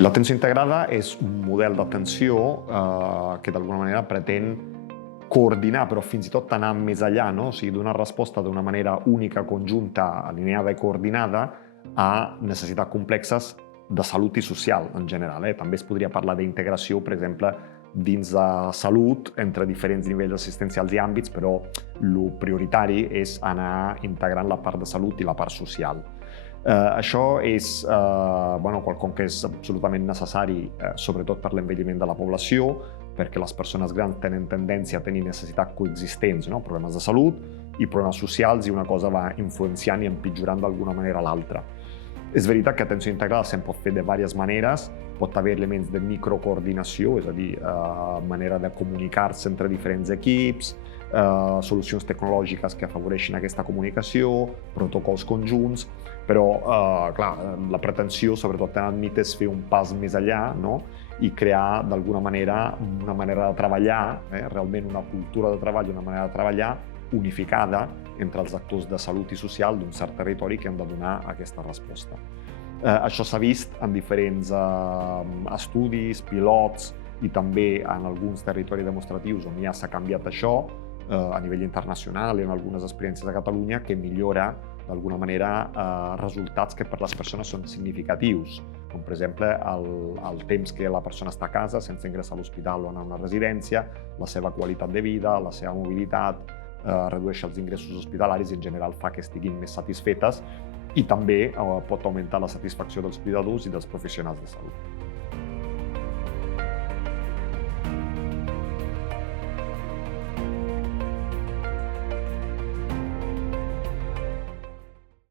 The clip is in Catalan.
L'atenció integrada és un model d'atenció que d'alguna manera pretén coordinar, però fins i tot anar més enllà, no? O sigui, donar resposta d'una manera única, conjunta, alineada i coordinada a necessitats complexes de salut i social en general. També es podria parlar d'integració, per exemple, dins de salut entre diferents nivells assistencials i àmbits, però el prioritari és anar integrant la part de salut i la part social. Això és quelcom que és absolutament necessari, sobretot per l'envelliment de la població, perquè les persones grans tenen tendència a tenir necessitats coexistents, no? Problemes de salut i problemes socials, i una cosa va influenciant i empitjorant d'alguna manera l'altra. És veritat que atenció integrada se'n pot fer de diverses maneres, pot haver elements de microcoordinació, és a dir, manera de comunicar-se entre diferents equips, solucions tecnològiques que afavoreixin aquesta comunicació, protocols conjunts, però clar, la pretensió, sobretot en el MIT, és fer un pas més enllà, no? I crear d'alguna manera una manera de treballar, realment una cultura de treball, una manera de treballar unificada entre els actors de salut i social d'un cert territori que han de donar aquesta resposta. Això s'ha vist en diferents estudis, pilots i també en alguns territoris demostratius on ja s'ha canviat això a nivell internacional i en algunes experiències a Catalunya, que millora d'alguna manera resultats que per les persones són significatius, com per exemple el temps que la persona està a casa sense ingressar a l'hospital o anar a una residència, la seva qualitat de vida, la seva mobilitat, redueix els ingressos hospitalaris i en general fa que estiguin més satisfetes, i també pot augmentar la satisfacció dels cuidadors i dels professionals de salut.